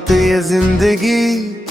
बात ये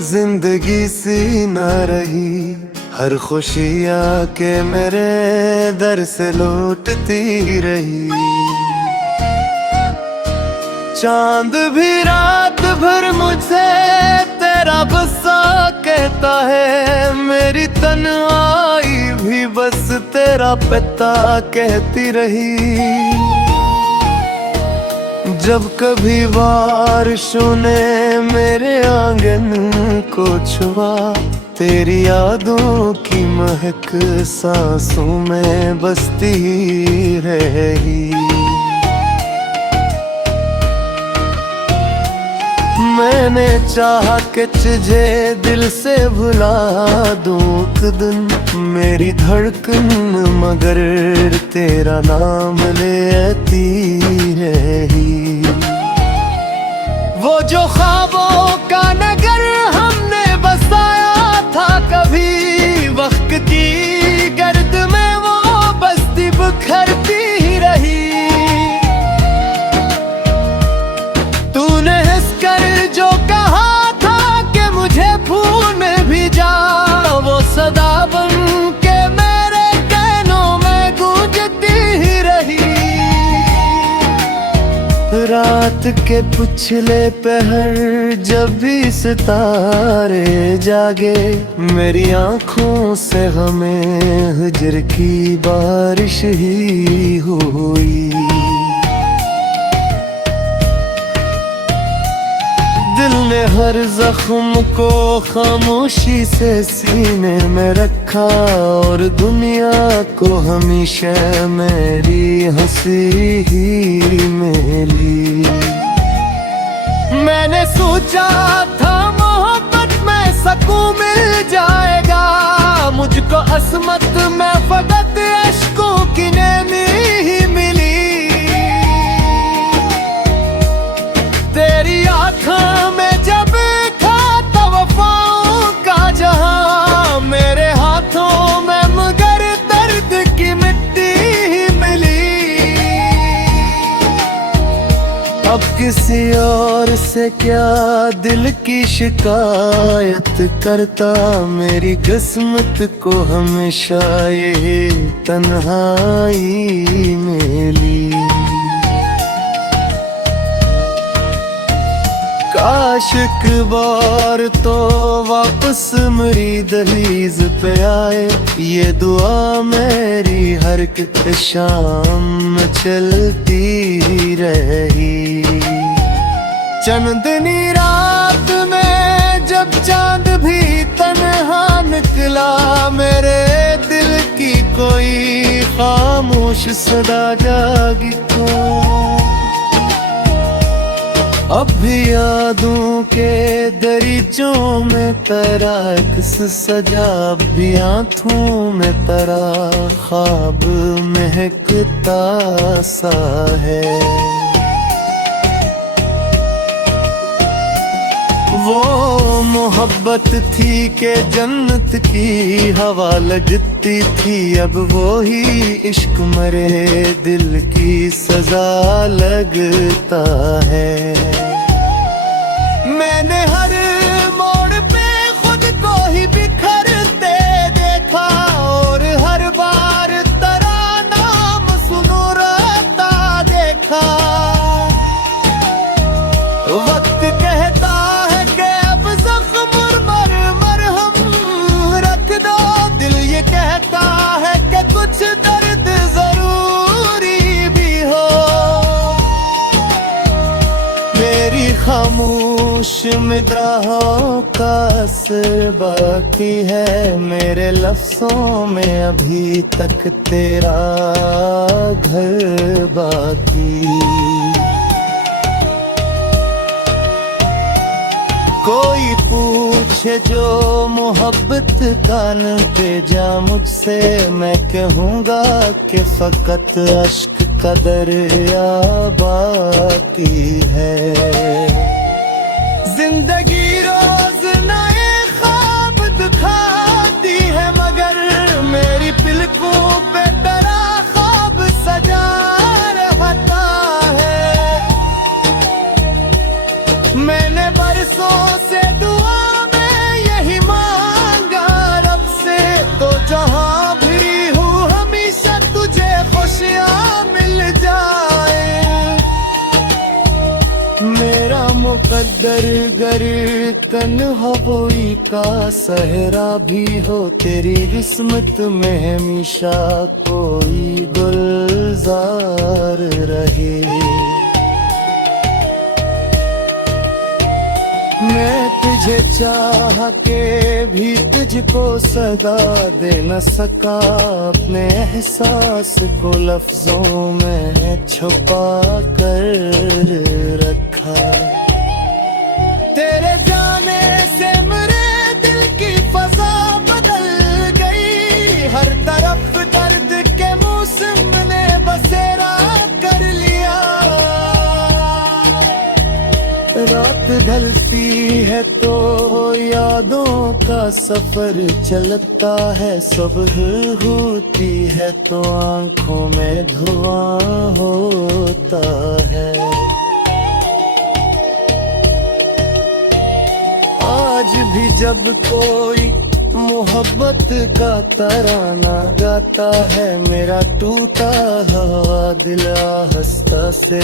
जिंदगी सी न रही। हर खुशी आके मेरे दर से लौटती रही। चांद भी रात भर मुझे तेरा गुस्सा कहता है। मेरी तन्हाई भी बस तेरा पिता कहती रही। जब कभी बारिशों ने मेरे आंगन को छुआ, तेरी यादों की महक सांसों में बसती रही। मैंने चाहा कि तुझे दिल से भुला दूं एक दिन, मेरी धड़कन मगर तेरा नाम लेती रही। वो जो ख्वाबों का नगर हमने बसाया था कभी, वक्त की गर्द में वो बस्ती बिखरती ही रही। तूने हंसकर जो कहा था कि मुझे भूल में भी जा, वो सदा बन के मेरे कानों में गूंजती ही रही। रात के पिछले पहर जब भी सितारे जागे, मेरी आंखों से हमें हिजर की बारिश ही हुई। दिल ने हर जख्म को खामोशी से सीने में रखा, और दुनिया को हमेशा मेरी हंसी ही मिली। मैंने सोचा था मोहब्बत में सुकून मिल जाएगा मुझको, असमत में फकत अश्कों की नमी ही मिली। तेरी आँखों में जब खाता वफाओं का जहां, मेरे हाथों में मगर दर्द की मिट्टी ही मिली। अब किसी और से क्या दिल की शिकायत करता, मेरी किस्मत को हमेशा ये तन्हाई मिली। काश एक बार तो वापस मेरी दहलीज पे आए, ये दुआ मेरी हर एक शाम चलती रही। चंदनी रात में जब चांद भी तन्हा निकला, मेरे दिल की कोई खामोश सदा जागी क्यों। अब भी यादों के दरीचों में तेरा अक्स सजा, अब भी आँखों में तेरा ख्वाब महकता सा है। वो मोहब्बत थी कि जन्नत की हवा लगती थी, अब वो ही इश्क मरे दिल की सजा लगता है। मैंने हर मोड़ पे खुद को ही बिखरते देखा, और हर बार तेरा नाम सुनो रोता देखा। वक्त कहता है कि अब जख्म मरहम रख दो, दिल ये कहता है कि कुछ दर्द जरूरी भी हो। मेरी खामोश निगाहों का असर बाकी है, मेरे लफ्जों में अभी तक तेरा घर बाकी। कोई पूछे जो मोहब्बत कान पे जा मुझसे, मैं कहूँगा कि फकत अश्क का दरिया बाकी है। जिंदगी रोज नए ख्वाब दिखाती है, मगर मेरी पलकों पे तेरा ख्वाब सजा रहता है। मैंने बरस मुकद्दर गर तन्हा कोई का सहरा भी हो, तेरी किस्मत में हमेशा कोई गुलजार रहे। मैं तुझे चाह के भी तुझको सदा दे न सका, अपने एहसास को लफ्जों में छुपा कर रखा। तेरे जाने से मेरे दिल की फजा बदल गई, हर तरफ दर्द के मौसम ने बसेरा कर लिया। रात ढलती है तो यादों का सफर चलता है, सुबह होती है तो आंखों में धुआं होता है। आज भी जब कोई मोहब्बत का तराना गाता है, मेरा टूटा हुआ दिल आहिस्ता से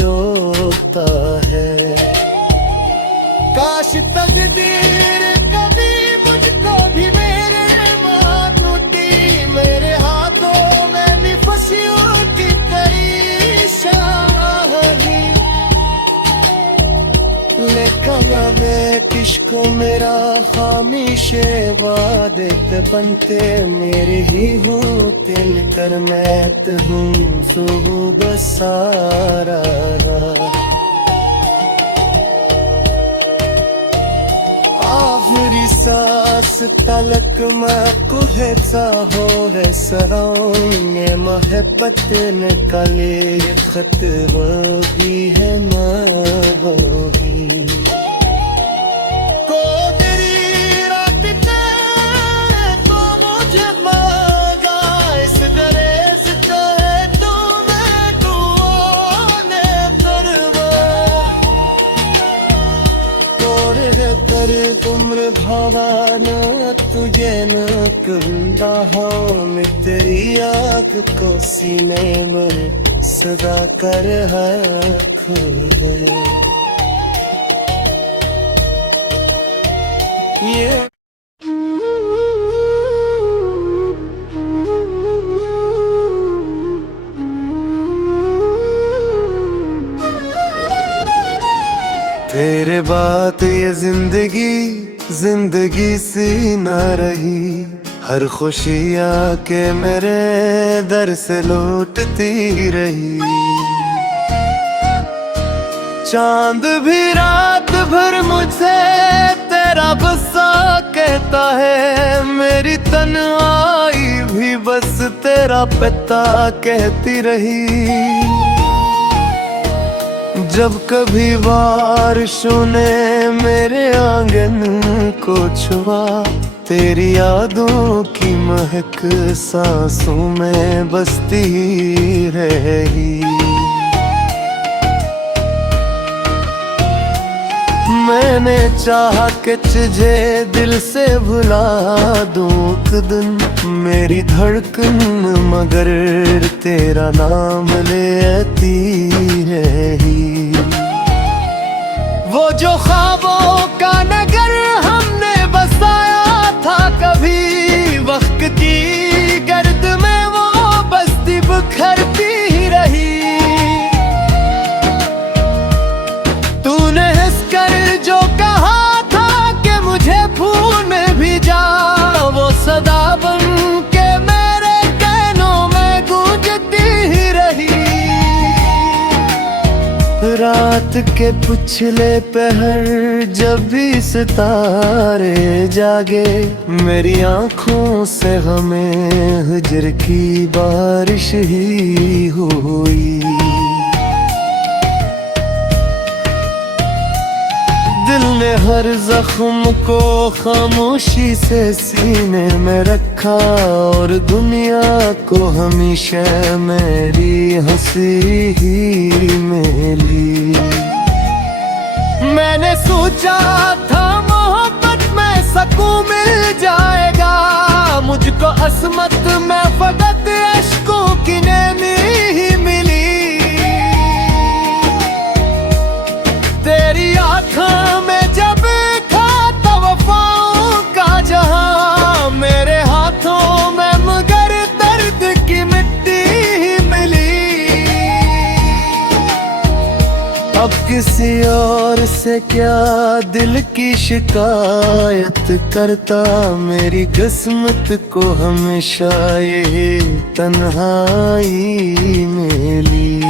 रोता है। काश तकदीर कभी मुझको भी मेरे माँ टूटी, मेरे हाथों में भी फंसियों की कई शाही। लेकिन इश्क मेरा हमेशा वादे बनते, मेरे ही हूँ तिल कर मैत हूँ सुबह सारा। आखिरी सांस तलक मैं कुहे चाहो है सराउंगे, मोहब्बत न कले खत होगी है ना होगी। उम्र भावाना तुझे न कुंदा हो, मैं तेरी आग को सीने में सदा कर हक है। ये तेरे बात ये जिंदगी सी न रही, हर खुशी आके मेरे दर से लौटती रही। चांद भी रात भर मुझे तेरा गुस्सा कहता है, मेरी तन्हाई भी बस तेरा पिता कहती रही। जब कभी बारिशों ने मेरे आंगन को छुआ, तेरी यादों की महक सांसों में बसती रही। मैंने चाहा कि तुझे दिल से भुला दूं एक दिन, मेरी धड़कन मगर तेरा नाम लेती रही। वो जो ख्वाबों का नगर हमने बसाया था कभी, वक्त की गर्द में वो बस्ती बिखरती ही रही। तूने हंसकर जो कहा था कि मुझे भूल में भी जा, वो सदा बन के मेरे कानों में गूंजती ही रही। रात के पिछले पहर जब भी सितारे जागे, मेरी आंखों से हमें हिजर की बारिश ही हुई। दिल ने हर जख्म को खामोशी से सीने में रखा, और दुनिया को हमेशा मेरी हंसी ही मिली। मैंने सोचा था मोहब्बत में सकून मिल जाएगा, मुझको असमत में फकत अश्कों की नमी ही मिली। तेरी किसी और से क्या दिल की शिकायत करता, मेरी किस्मत को हमेशा ये तन्हाई मिली।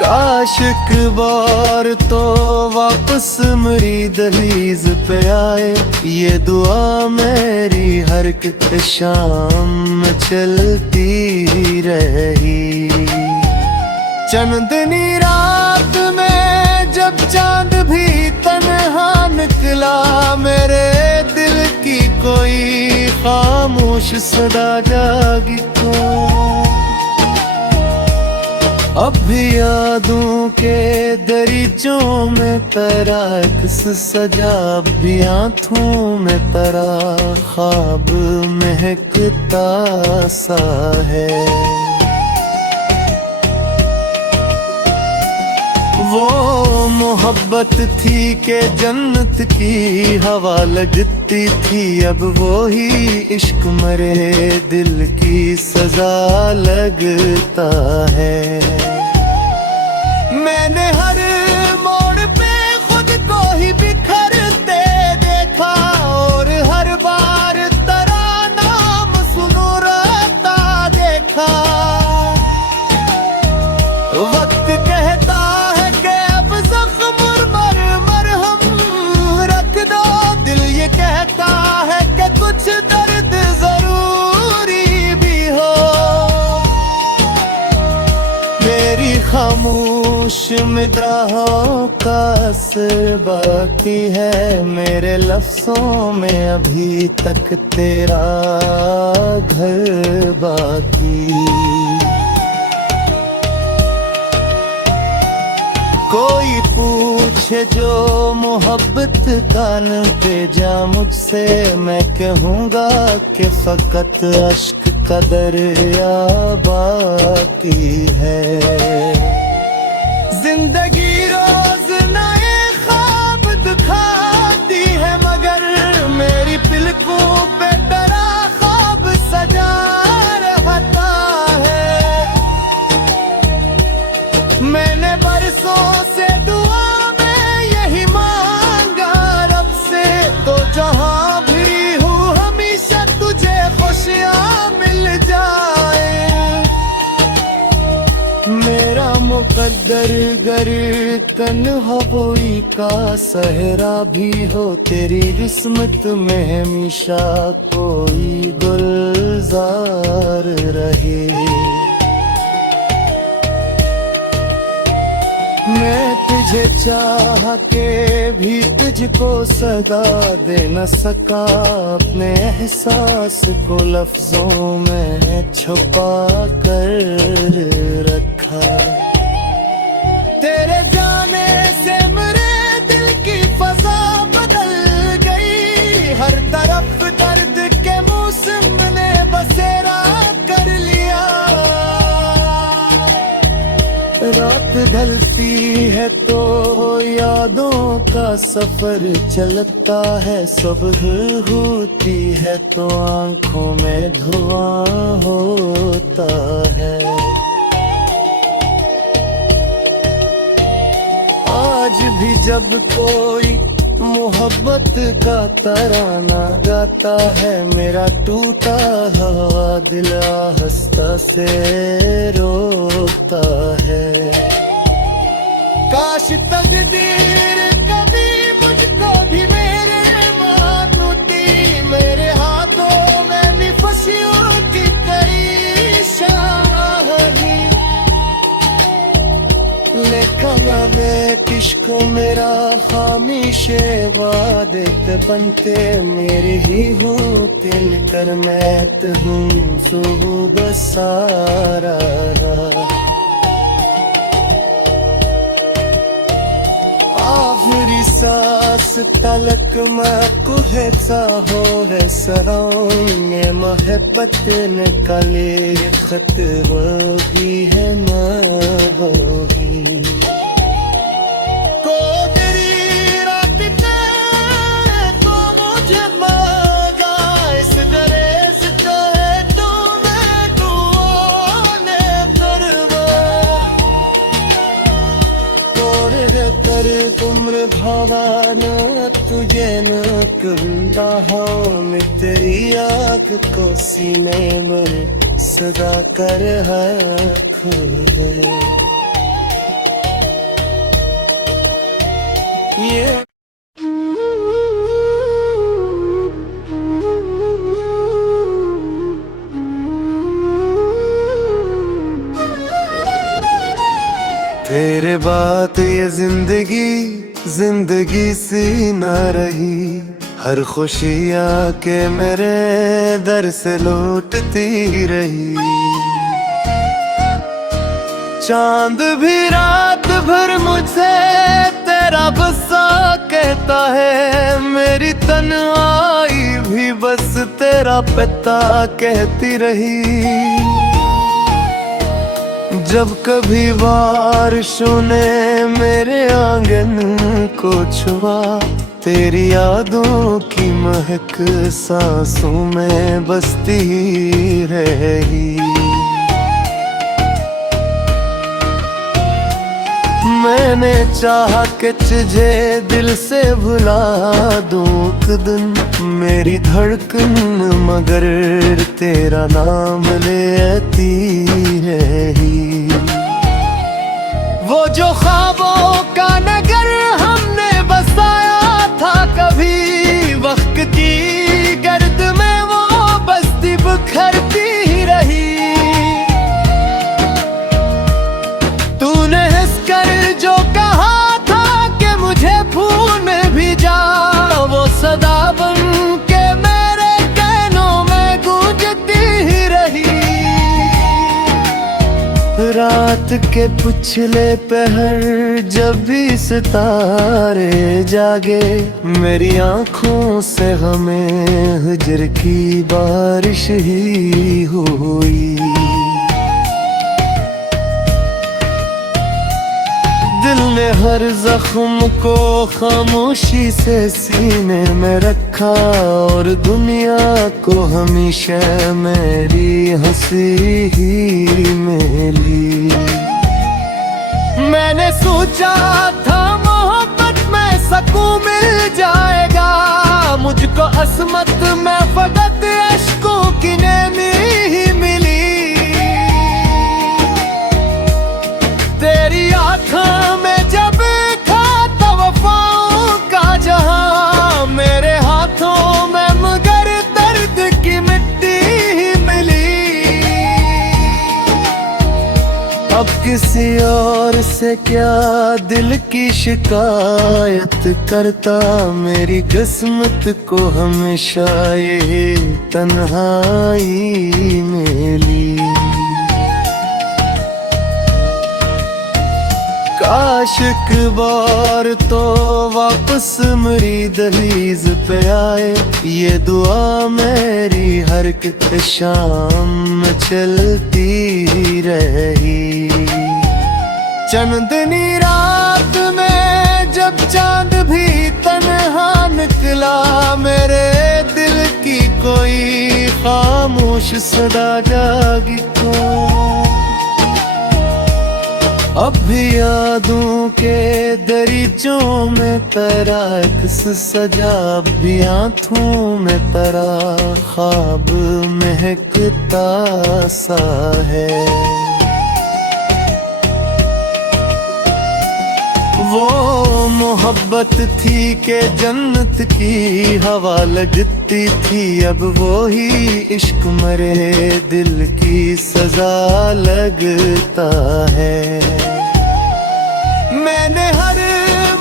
काश एक बार तो वापस मेरी दहलीज पे आए, ये दुआ मेरी हर एक शाम चलती रही। चंदनी रात में जब चांद भी तन्हा निकला, मेरे दिल की कोई खामोश सदा जागी क्यों। अब भी यादों के दरीचों में तेरा अक्स सजा, अब भी आँखों में तेरा ख्वाब महकता सा है। वो मोहब्बत थी के जन्नत की हवा लगती थी, अब वो ही इश्क मरे दिल की सजा लगता है। मैंने हर मोड़ पे खुद को ही बिखरते देखा, और हर बार तेरा नाम सुनो रहता देखा। वक्त कहता है कि अब जख्म मरहम रख दो, दिल ये कहता है कि कुछ दर्द जरूरी भी हो। मेरी खामोश निगाहों का असर बाकी है, मेरे लफ्जों में अभी तक तेरा घर बाकी। कोई पूछे जो मोहब्बत का नतीजा मुझसे, मैं कहूँगा कि फकत अश्क का दरिया बाकी है। जिंदगी रोज नए ख्वाब दिखाती है, मगर मेरी पलकों पे तेरा ख्वाब सजा रहता है। मैंने बरसों से दुआ में यही मांगा रब से, तो जहां भी हूँ हमेशा तुझे खुशियाँ मिल जाए। मेरा मुकद्दर गर तन्हाई का सहरा भी हो, तेरी किस्मत में हमेशा कोई गुलजार रहे। मैं तुझे चाह के भी तुझको सदा दे न सका, अपने एहसास को लफ्जों में छुपा कर रखा। तेरे जाने से मेरे दिल की फजा बदल गई, हर तरफ दर्द के मौसम ने बसेरा कर लिया। रात ढलती है तो यादों का सफर चलता है, सुबह होती है तो आंखों में धुआं होता है। आज भी जब कोई मोहब्बत का तराना गाता है, मेरा टूटा हुआ दिल आहिस्ता से रोता है। काश तकदीर कभी मुझको भी मेरे माँ टूटी, मेरे हाथों में भी खुशियों की कई शाही। लेकिन अब इश्क मेरा हमेशा वादे बनते, मेरी ही हूँ तिल कर मैत हूँ सुबह सारा। आखिरी सांस तलक मैं कुहे चाहो है सराउंगे, मोहब्बत न कले खत होगी है न होगी। को तेरी रात तो मुझे मांगा, इस दरे से तो है तो मैं दुआ ने करवा। ना तुझे न रहा मैं तेरी आँख को सीने में सदा कर रख दे ये तेरे बात ये जिंदगी सी ना रही हर खुशियाँ के मेरे दर से लौटती रही चांद भी रात भर मुझे तेरा बसा कहता है मेरी तन्हाई भी बस तेरा पिता कहती रही जब कभी बारिशों ने मेरे आंगन को छुआ तेरी यादों की महक सांसों में बसती रही मैंने चाहा कि तुझे दिल से भुला दूं एक दिन मेरी धड़कन मगर तेरा नाम लेती रही वो जो ख्वाबों का नगर हमने बसाया था कभी वक्त की गर्द में वो बस्ती बिखरती ही रही तूने हंसकर जो कहा था कि मुझे भूल में भी जा वो सदा बन के मेरे कानों में गूंजती ही रही रात के पिछले पहर जब भी सितारे जागे मेरी आंखों से हमें हिजर की बारिश ही हुई दिल ने हर जख्म को खामोशी से सीने में रखा और दुनिया को हमेशा मेरी हंसी ही मिली मैंने सोचा था मोहब्बत में सुकून मिल जाएगा मुझको असमत में फकत अश्कों की नमी ही मिली तेरी आँखों में जब खाता वफाओं का जहां मेरे हाथों में मगर दर्द की मिट्टी ही मिली अब किसी और से क्या दिल की शिकायत करता मेरी किस्मत को हमेशा ये तन्हाई मिली काश एक बार तो वापस मेरी दहलीज पे आए ये दुआ मेरी हर एक शाम चलती रही चंदनी रात में जब चांद भी तन्हा निकला मेरे दिल की कोई खामोश सदा जागी क्यों अब भी यादों के दरीचों में तेरा अक्स सजा अब भी आँखों में तेरा ख्वाब महकता सा है वो मोहब्बत थी के जन्नत की हवा लगती थी अब वो ही इश्क मरे दिल की सजा लगता है मैंने हर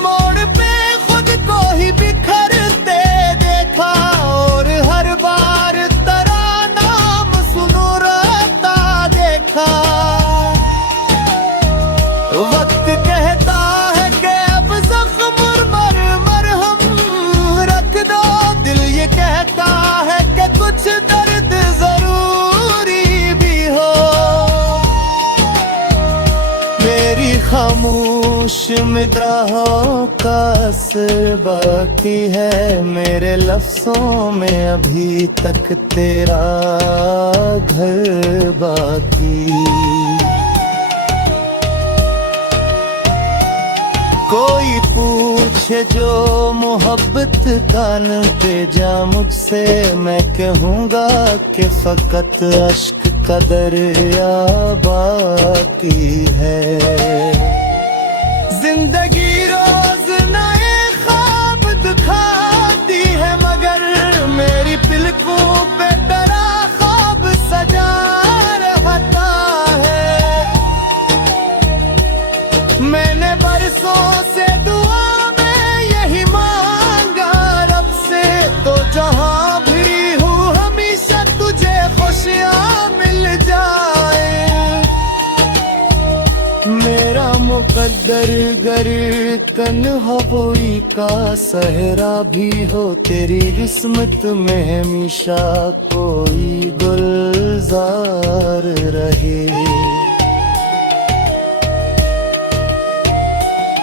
मोड़ पे खुद को ही बिखरते देखा और हर बार तेरा नाम सुनो रहता देखा वक्त कहता है कि अब जख्म मरहम रख दो दिल ये कहता है कि कुछ दर्द जरूरी भी हो मेरी खामोश निगाहों का असर बाकी है मेरे लफ्जों में अभी तक तेरा घर बाकी कोई पूछ पूछे जो मोहब्बत का नतीजा मुझसे, मैं कहूँगा कि फकत अश्क का दरिया बाकी है। जिंदगी रोज नए ख्वाब दिखाती है, मगर मेरी पलकों पे तेरा ख्वाब सजा रहता है। मैंने बरसों से दुआ में यही मांगा रब से, तो जहां भी हूँ हमेशा तुझे खुशियाँ मिल जाए। मेरा मुकद्दर गर तन्हा कोई का सहरा भी हो, तेरी किस्मत में हमेशा कोई गुलजार रहे।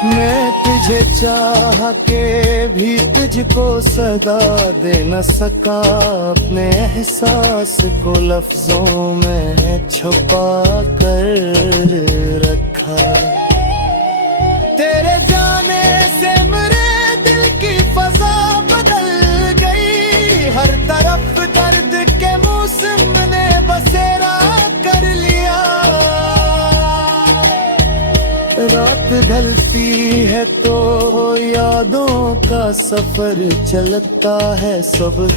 मैं तुझे चाह के भी तुझको सदा दे न सका, अपने एहसास को लफ्जों में छुपा कर रखा। तेरे जाने से मेरे दिल की फजा बदल गई, हर तरफ दर्द के मौसम ने बसेरा कर लिया। रात ढलती है तो यादों का सफर चलता है, सुबह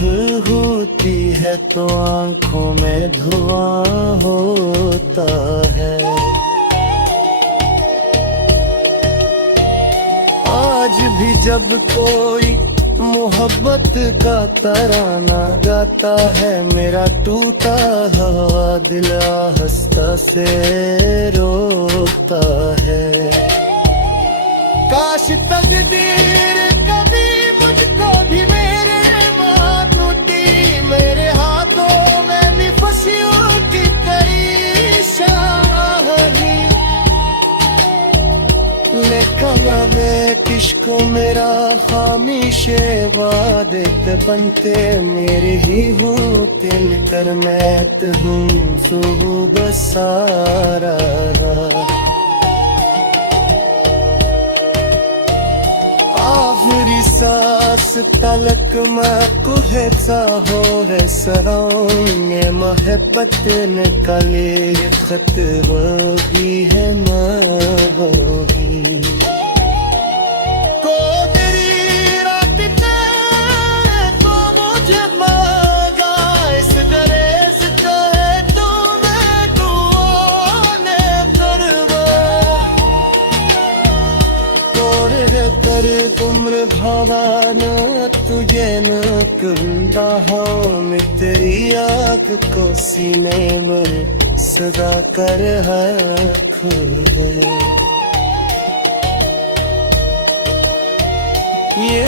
होती है तो आंखों में धुआं होता है। आज भी जब कोई मोहब्बत का तराना गाता है, मेरा टूटा हुआ दिल आहिस्ता से रोता है। काश तकदीर कभी मुझको भी मेरे माँ टूटी, मेरे हाथों में भी खुशियों की कई शाही। लेकिन अब इश्क मेरा हमेशा वादे बनते, मेरे ही होते कर मैं हूँ सुबह सारा। आखिरी सांस तलक मैं तुझे चाहो है सराउंगे, मोहब्बत निकले खत होगी है मैं होगी। को तेरी रात तो मुझे मांगा, इस दरेस तो है तो मैं दुआने करवा। कर उम्र भवान तुझे न कुंदा हो, तेरी आँख को सीने में सदा कर हक है। ये